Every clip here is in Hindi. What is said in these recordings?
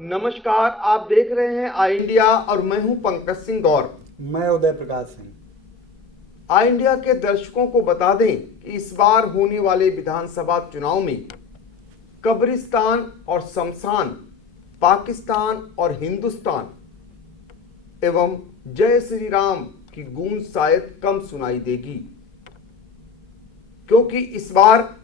नमस्कार, आप देख रहे हैं आई इंडिया और मैं हूं पंकज सिंह गौर। मैं उदय प्रकाश सिंह। आई इंडिया के दर्शकों को बता दें कि इस बार होने वाले विधानसभा चुनाव में कब्रिस्तान और शमशान, पाकिस्तान और हिंदुस्तान एवं जय श्री राम की गूंज शायद कम सुनाई देगी, क्योंकि इस बार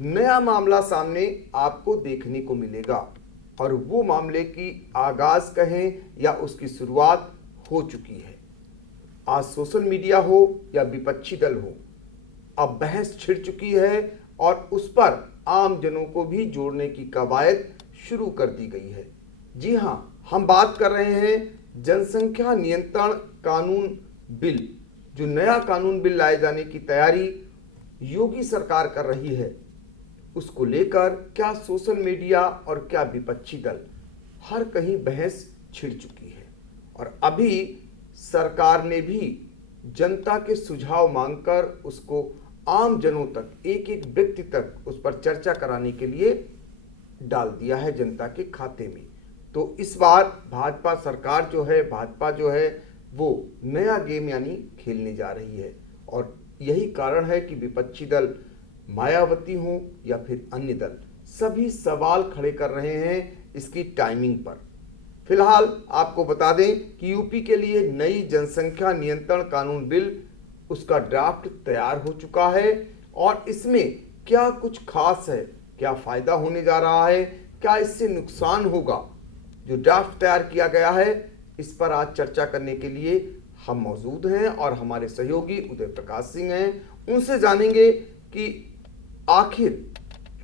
नया मामला सामने आपको देखने को मिलेगा और वो मामले की आगाज कहें या उसकी शुरुआत हो चुकी है। आज सोशल मीडिया हो या विपक्षी दल हो, अब बहस छिड़ चुकी है और उस पर आम जनों को भी जोड़ने की कवायद शुरू कर दी गई है। जी हां, हम बात कर रहे हैं जनसंख्या नियंत्रण कानून बिल। जो नया कानून बिल लाए जाने की तैयारी योगी सरकार कर रही है, उसको लेकर क्या सोशल मीडिया और क्या विपक्षी दल, हर कहीं बहस छिड़ चुकी है। और अभी सरकार ने भी जनता के सुझाव मांगकर उसको आम जनों तक, एक एक व्यक्ति तक उस पर चर्चा कराने के लिए डाल दिया है जनता के खाते में। तो इस बार भाजपा सरकार जो है, भाजपा जो है वो नया गेम यानी खेलने जा रही है और यही कारण है कि विपक्षी दल, मायावती हो या फिर अन्य दल, सभी सवाल खड़े कर रहे हैं इसकी टाइमिंग पर। फिलहाल आपको बता दें कि यूपी के लिए नई जनसंख्या नियंत्रण कानून बिल, उसका ड्राफ्ट तैयार हो चुका है और इसमें क्या कुछ खास है, क्या फायदा होने जा रहा है, क्या इससे नुकसान होगा, जो ड्राफ्ट तैयार किया गया है, इस पर आज चर्चा करने के लिए हम मौजूद हैं और हमारे सहयोगी उदय प्रकाश सिंह हैं। उनसे जानेंगे कि आखिर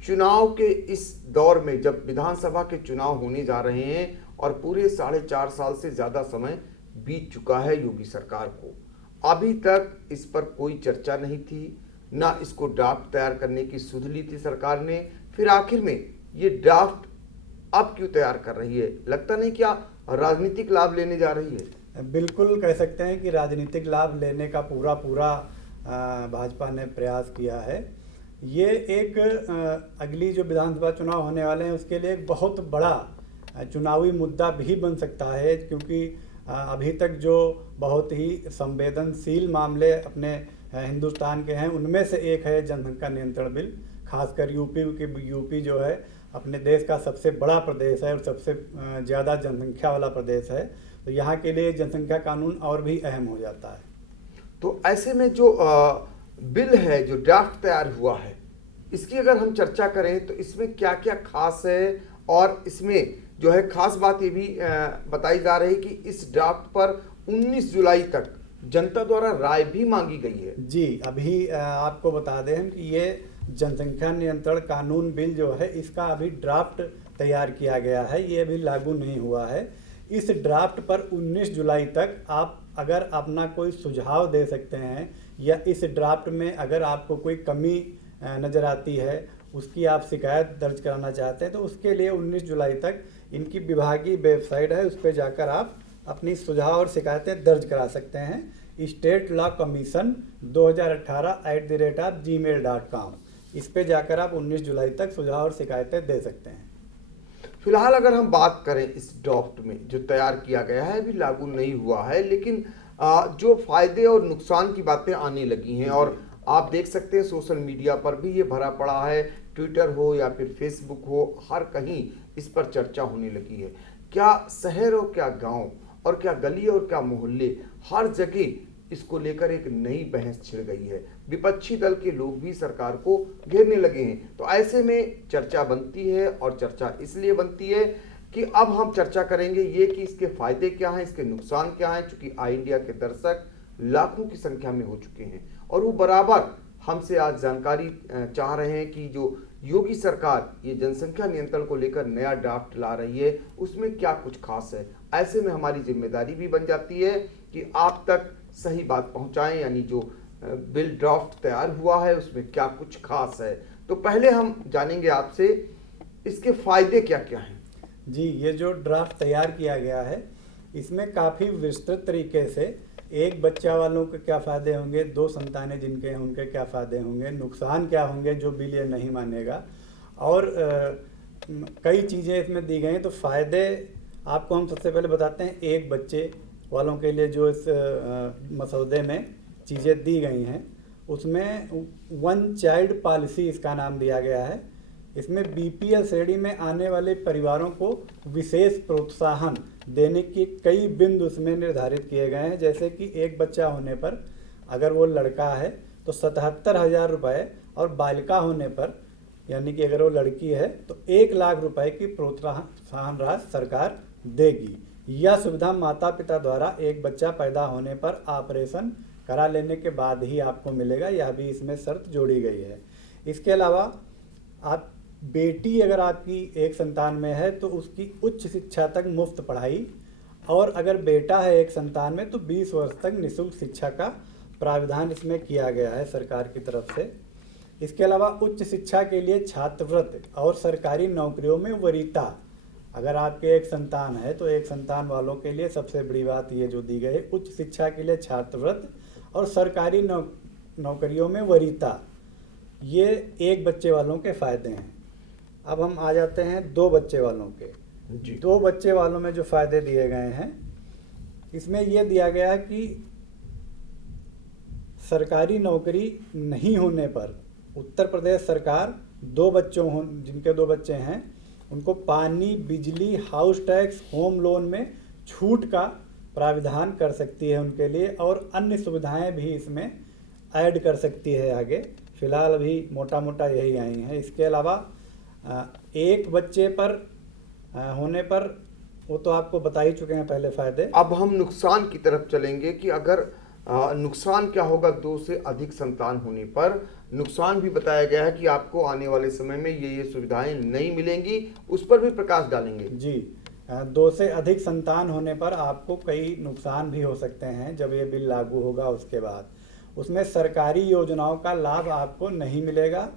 चुनाव के इस दौर में, जब विधानसभा के चुनाव होने जा रहे हैं और पूरे 4.5 साल से ज़्यादा समय बीत चुका है योगी सरकार को, अभी तक इस पर कोई चर्चा नहीं थी, ना इसको ड्राफ्ट तैयार करने की सुध ली थी सरकार ने। फिर आखिर में ये ड्राफ्ट अब क्यों तैयार कर रही है? लगता नहीं क्या राजनीतिक लाभ लेने जा रही है? बिल्कुल कह सकते हैं कि राजनीतिक लाभ लेने का पूरा भाजपा ने प्रयास किया है। ये एक अगली जो विधानसभा चुनाव होने वाले हैं उसके लिए एक बहुत बड़ा चुनावी मुद्दा भी बन सकता है, क्योंकि अभी तक जो बहुत ही संवेदनशील मामले अपने हिंदुस्तान के हैं उनमें से एक है जनसंख्या नियंत्रण बिल। खासकर यूपी जो है अपने देश का सबसे बड़ा प्रदेश है और सबसे ज़्यादा जनसंख्या वाला प्रदेश है, तो यहाँ के लिए जनसंख्या कानून और भी अहम हो जाता है। तो ऐसे में जो बिल है, जो ड्राफ्ट तैयार हुआ है, इसकी अगर हम चर्चा करें तो इसमें क्या क्या खास है और इसमें जो है खास बात ये भी बताई जा रही है कि इस ड्राफ्ट पर 19 जुलाई तक जनता द्वारा राय भी मांगी गई है। जी, अभी आपको बता दें कि ये जनसंख्या नियंत्रण कानून बिल जो है इसका अभी ड्राफ्ट तैयार किया गया है, ये अभी लागू नहीं हुआ है। इस ड्राफ्ट पर 19 जुलाई तक आप अगर अपना कोई सुझाव दे सकते हैं या इस ड्राफ्ट में अगर आपको कोई कमी नज़र आती है, उसकी आप शिकायत दर्ज कराना चाहते हैं, तो उसके लिए 19 जुलाई तक इनकी विभागीय वेबसाइट है, उस पर जाकर आप अपनी सुझाव और शिकायतें दर्ज करा सकते हैं। स्टेट लॉ कमीशन 2018@gmail.com, इस पे जाकर आप 19 जुलाई तक सुझाव और शिकायतें दे सकते हैं। फिलहाल अगर हम बात करें इस ड्राफ्ट में जो तैयार किया गया है, अभी लागू नहीं हुआ है, लेकिन जो फायदे और नुकसान की बातें आने लगी हैं और आप देख सकते हैं सोशल मीडिया पर भी ये भरा पड़ा है, ट्विटर हो या फिर फेसबुक हो, हर कहीं इस पर चर्चा होने लगी है। क्या शहर और क्या गांव और क्या गली और क्या मोहल्ले, हर जगह इसको लेकर एक नई बहस छिड़ गई है। विपक्षी दल के लोग भी सरकार को घेरने लगे हैं। तो ऐसे में चर्चा बनती है और चर्चा इसलिए बनती है कि अब हम चर्चा करेंगे ये कि इसके फायदे क्या हैं, इसके नुकसान क्या हैं, क्योंकि आई इंडिया के दर्शक लाखों की संख्या में हो चुके हैं और वो बराबर हमसे आज जानकारी चाह रहे हैं कि जो योगी सरकार ये जनसंख्या नियंत्रण को लेकर नया ड्राफ्ट ला रही है उसमें क्या कुछ खास है। ऐसे में हमारी जिम्मेदारी भी बन जाती है कि आप तक सही बात पहुंचाएं, यानी जो बिल ड्राफ्ट तैयार हुआ है उसमें क्या कुछ खास है। तो पहले हम जानेंगे आपसे इसके फायदे क्या क्या हैं। जी, ये जो ड्राफ्ट तैयार किया गया है इसमें काफ़ी विस्तृत तरीके से एक बच्चा वालों के क्या फ़ायदे होंगे, दो संतानें जिनके हैं उनके क्या फ़ायदे होंगे, नुकसान क्या होंगे जो बिल ये नहीं मानेगा, और कई चीज़ें इसमें दी गई हैं। तो फ़ायदे आपको हम सबसे पहले बताते हैं। एक बच्चे वालों के लिए जो इस मसौदे में चीज़ें दी गई हैं, उसमें वन चाइल्ड पॉलिसी इसका नाम दिया गया है। इसमें बीपीएल श्रेणी में आने वाले परिवारों को विशेष प्रोत्साहन देने के कई बिंदु उसमें निर्धारित किए गए हैं। जैसे कि एक बच्चा होने पर अगर वो लड़का है तो 77,000 रुपये, और बालिका होने पर यानी कि अगर वो लड़की है तो 1,00,000 रुपए की प्रोत्साहन राशि सरकार देगी। यह सुविधा माता पिता द्वारा एक बच्चा पैदा होने पर ऑपरेशन करा लेने के बाद ही आपको मिलेगा। यह भी इसमें शर्त जोड़ी गई है। इसके अलावा आप बेटी अगर आपकी एक संतान में है तो उसकी उच्च शिक्षा तक मुफ्त पढ़ाई, और अगर बेटा है एक संतान में तो 20 वर्ष तक निःशुल्क शिक्षा का प्रावधान इसमें किया गया है सरकार की तरफ से। इसके अलावा उच्च शिक्षा के लिए छात्रवृत्ति और सरकारी नौकरियों में वरीयता, अगर आपके एक संतान है तो एक संतान वालों के लिए सबसे बड़ी बात ये जो दी गई है, उच्च शिक्षा के लिए छात्रवृत्ति और सरकारी नौकरियों में वरीयता, ये एक बच्चे वालों के फ़ायदे हैं। अब हम आ जाते हैं दो बच्चे वालों के। जी। दो बच्चे वालों में जो फ़ायदे दिए गए हैं, इसमें यह दिया गया है कि सरकारी नौकरी नहीं होने पर उत्तर प्रदेश सरकार जिनके दो बच्चे हैं उनको पानी, बिजली, हाउस टैक्स, होम लोन में छूट का प्राविधान कर सकती है उनके लिए, और अन्य सुविधाएं भी इसमें ऐड कर सकती है आगे। फ़िलहाल अभी मोटा मोटा यही आई हैं। इसके अलावा एक बच्चे पर होने पर वो तो आपको बता ही चुके हैं पहले फ़ायदे। अब हम नुकसान की तरफ चलेंगे कि अगर नुकसान क्या होगा 2 से अधिक संतान होने पर। नुकसान भी बताया गया है कि आपको आने वाले समय में ये सुविधाएं नहीं मिलेंगी, उस पर भी प्रकाश डालेंगे। जी, 2 से अधिक संतान होने पर आपको कई नुकसान भी हो सकते हैं जब ये बिल लागू होगा उसके बाद। उसमें सरकारी योजनाओं का लाभ आपको नहीं मिलेगा,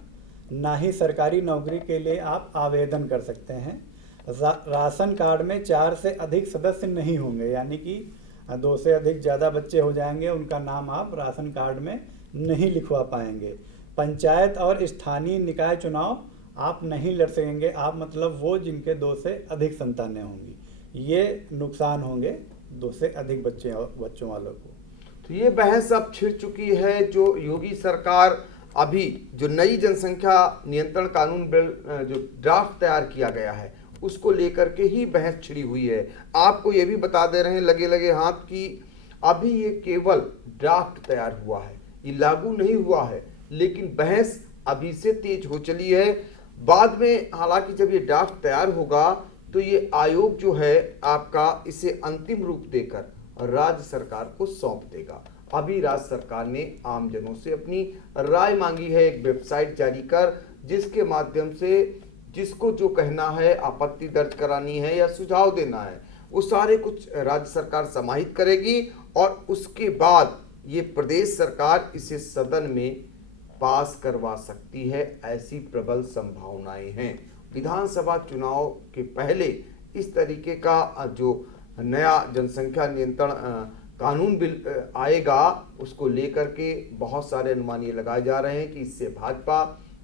ना ही सरकारी नौकरी के लिए आप आवेदन कर सकते हैं। राशन कार्ड में 4 से अधिक सदस्य नहीं होंगे, यानी कि 2 से अधिक ज़्यादा बच्चे हो जाएंगे, उनका नाम आप राशन कार्ड में नहीं लिखवा पाएंगे। पंचायत और स्थानीय निकाय चुनाव आप नहीं लड़ सकेंगे, आप मतलब वो जिनके 2 से अधिक संतानें होंगी, ये नुकसान होंगे 2 से अधिक बच्चों वालों को। तो ये बहस अब छिड़ चुकी है। जो योगी सरकार अभी जो नई जनसंख्या नियंत्रण कानून बिल जो ड्राफ्ट तैयार किया गया है उसको लेकर के ही बहस छिड़ी हुई है। आपको ये भी बता दे रहे हैं लगे लगे हाथ कि अभी ये केवल ड्राफ्ट तैयार हुआ है, ये लागू नहीं हुआ है, लेकिन बहस अभी से तेज हो चली है। बाद में हालांकि जब ये ड्राफ्ट तैयार होगा तो ये आयोग जो है आपका इसे अंतिम रूप देकर राज्य सरकार को सौंप देगा। अभी राज्य सरकार ने आमजनों से अपनी राय मांगी है, एक वेबसाइट जारी कर, जिसके माध्यम से जिसको जो कहना है, आपत्ति दर्ज करानी है या सुझाव देना है, वो सारे कुछ राज्य सरकार समाहित करेगी और उसके बाद ये प्रदेश सरकार इसे सदन में पास करवा सकती है। ऐसी प्रबल संभावनाएं हैं। विधानसभा चुनाव के पहले इस तरीके का जो नया जनसंख्या नियंत्रण कानून बिल आएगा, उसको लेकर के बहुत सारे अनुमान ये लगाए जा रहे हैं कि इससे भाजपा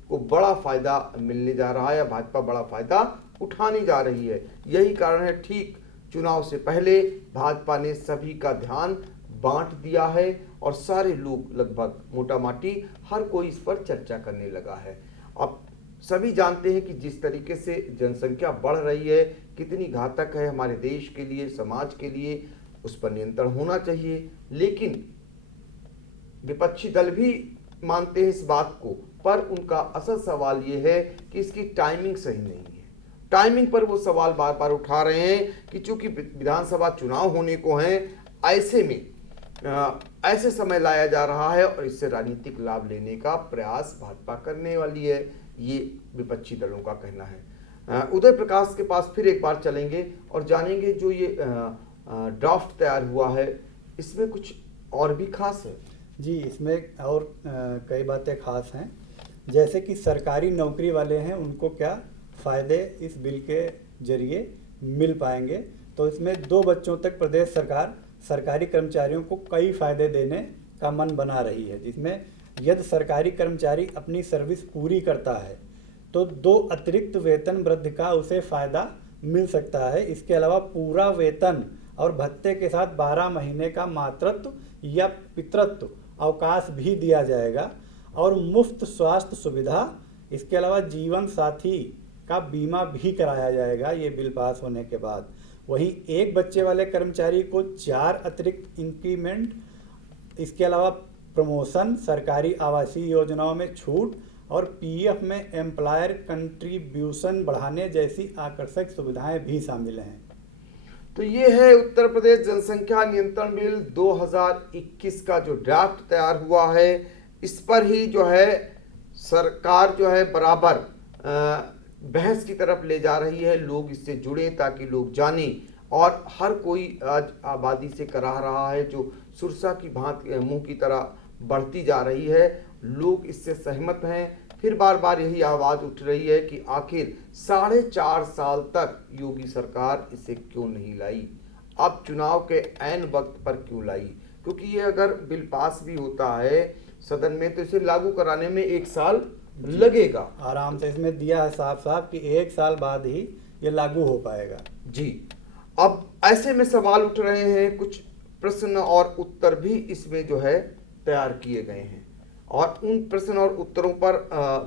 को बड़ा फायदा मिलने जा रहा है या भाजपा बड़ा फायदा उठाने जा रही है। यही कारण है ठीक चुनाव से पहले भाजपा ने सभी का ध्यान बांट दिया है और सारे लोग लगभग मोटा माटी हर कोई इस पर चर्चा करने लगा है। अब सभी जानते हैं कि जिस तरीके से जनसंख्या बढ़ रही है कितनी घातक है हमारे देश के लिए, समाज के लिए, उस पर नियंत्रण होना चाहिए। लेकिन विपक्षी दल भी मानते हैं इस बात को, पर उनका असल सवाल ये है कि इसकी टाइमिंग सही नहीं है। टाइमिंग पर वो सवाल बार बार उठा रहे हैं कि चूंकि विधानसभा चुनाव होने को हैं, ऐसे में ऐसे समय लाया जा रहा है और इससे राजनीतिक लाभ लेने का प्रयास भाजपा करने वाली है, ये विपक्षी दलों का कहना है। उदय प्रकाश के पास फिर एक बार चलेंगे और जानेंगे जो ये ड्राफ्ट तैयार हुआ है इसमें कुछ और भी खास है। जी, इसमें और कई बातें खास हैं, जैसे कि सरकारी नौकरी वाले हैं उनको क्या फ़ायदे इस बिल के जरिए मिल पाएंगे। तो इसमें 2 बच्चों तक प्रदेश सरकार सरकारी कर्मचारियों को कई फ़ायदे देने का मन बना रही है, जिसमें यदि सरकारी कर्मचारी अपनी सर्विस पूरी करता है तो 2 अतिरिक्त वेतन वृद्धि का उसे फ़ायदा मिल सकता है। इसके अलावा पूरा वेतन और भत्ते के साथ 12 महीने का मातृत्व या पितृत्व अवकाश भी दिया जाएगा और मुफ्त स्वास्थ्य सुविधा, इसके अलावा जीवन साथी का बीमा भी कराया जाएगा ये बिल पास होने के बाद। वहीं एक बच्चे वाले कर्मचारी को 4 अतिरिक्त इंक्रीमेंट, इसके अलावा प्रमोशन, सरकारी आवासीय योजनाओं में छूट और पीएफ में एम्प्लॉयर कंट्रीब्यूशन बढ़ाने जैसी आकर्षक सुविधाएं भी शामिल हैं। तो ये है उत्तर प्रदेश जनसंख्या नियंत्रण बिल 2021 का जो ड्राफ्ट तैयार हुआ है। इस पर ही जो है सरकार जो है बराबर बहस की तरफ ले जा रही है। लोग इससे जुड़े ताकि लोग जानें, और हर कोई आज आबादी से करा रहा है जो सुरसा की भांति मुंह की तरह बढ़ती जा रही है। लोग इससे सहमत हैं। फिर बार बार यही आवाज़ उठ रही है कि आखिर 4.5 साल तक योगी सरकार इसे क्यों नहीं लाई, अब चुनाव के ऐन वक्त पर क्यों लाई, क्योंकि ये अगर बिल पास भी होता है सदन में तो इसे लागू कराने में 1 साल लगेगा आराम से। इसमें दिया है साफ साफ कि 1 साल बाद ही ये लागू हो पाएगा जी। अब ऐसे में सवाल उठ रहे हैं, कुछ प्रश्न और उत्तर भी इसमें जो है तैयार किए गए हैं, और उन प्रश्न और उत्तरों पर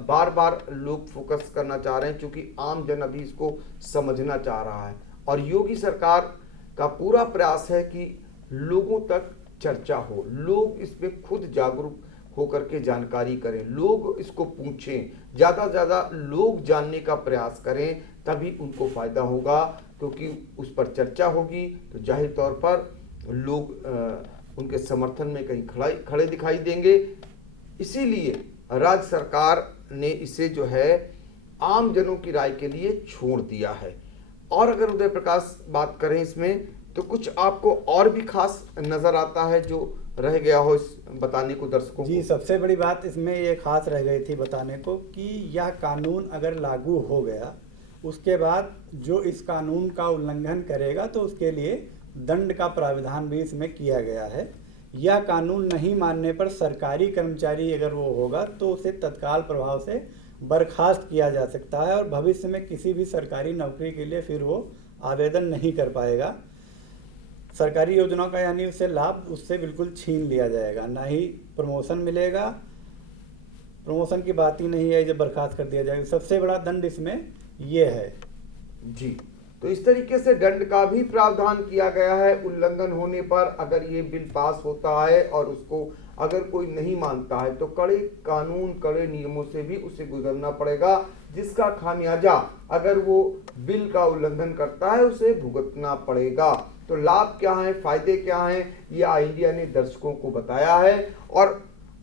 बार बार लोग फोकस करना चाह रहे हैं, क्योंकि आम जन अभी इसको समझना चाह रहा है। और योगी सरकार का पूरा प्रयास है कि लोगों तक चर्चा हो, लोग इसमें खुद जागरूक होकर के जानकारी करें, लोग इसको पूछें, ज़्यादा से ज़्यादा लोग जानने का प्रयास करें, तभी उनको फ़ायदा होगा। क्योंकि उस पर चर्चा होगी तो जाहिर तौर पर लोग उनके समर्थन में कहीं खड़े दिखाई देंगे। इसीलिए राज्य सरकार ने इसे जो है आम जनों की राय के लिए छोड़ दिया है। और अगर उदय प्रकाश बात करें इसमें, तो कुछ आपको और भी खास नज़र आता है जो रह गया हो इस बताने को दर्शकों जी। को? सबसे बड़ी बात इसमें ये खास रह गई थी बताने को कि यह कानून अगर लागू हो गया, उसके बाद जो इस कानून का उल्लंघन करेगा तो उसके लिए दंड का प्राविधान भी इसमें किया गया है। यह कानून नहीं मानने पर सरकारी कर्मचारी अगर वो होगा तो उसे तत्काल प्रभाव से बर्खास्त किया जा सकता है और भविष्य में किसी भी सरकारी नौकरी के लिए फिर वो आवेदन नहीं कर पाएगा। सरकारी योजनाओं का यानी उससे लाभ उससे बिल्कुल छीन लिया जाएगा, ना ही प्रमोशन मिलेगा। प्रमोशन की बात ही नहीं है जब बर्खास्त कर दिया जाएगा। सबसे बड़ा दंड इसमें ये है जी। तो इस तरीके से दंड का भी प्रावधान किया गया है उल्लंघन होने पर। अगर ये बिल पास होता है और उसको अगर कोई नहीं मानता है तो कड़े कानून, कड़े नियमों से भी उसे गुजरना पड़ेगा, जिसका खामियाजा अगर वो बिल का उल्लंघन करता है उसे भुगतना पड़ेगा। तो लाभ क्या है, फायदे क्या हैं, ये आई इंडिया ने दर्शकों को बताया है। और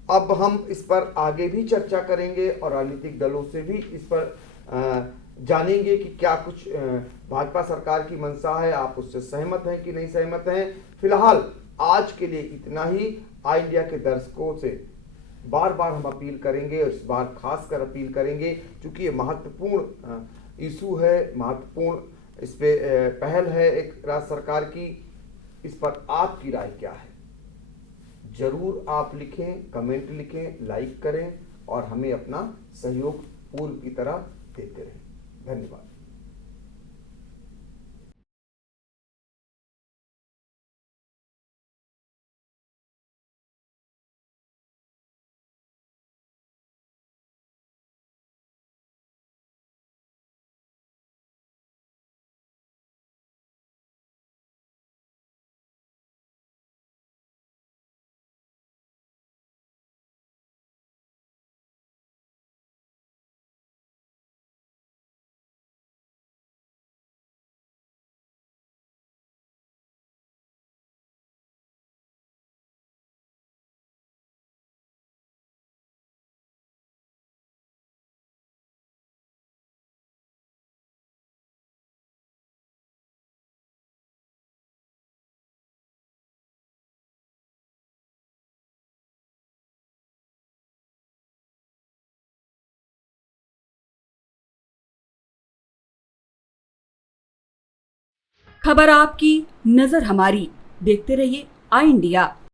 अब हम इस पर आगे भी चर्चा करेंगे और राजनीतिक दलों से भी इस पर जानेंगे कि क्या कुछ भाजपा सरकार की मंशा है, आप उससे सहमत हैं कि नहीं सहमत हैं। फिलहाल आज के लिए इतना ही। आई इंडिया के दर्शकों से बार बार हम अपील करेंगे, और इस बार खास कर अपील करेंगे क्योंकि ये महत्वपूर्ण इशू है, महत्वपूर्ण इस पे पहल है एक राज्य सरकार की। इस पर आपकी राय क्या है, जरूर आप लिखें, कमेंट लिखें, लाइक करें और हमें अपना सहयोग पूर्व की तरह देते रहें। धन्यवाद। खबर आपकी, नजर हमारी। देखते रहिए आई इंडिया।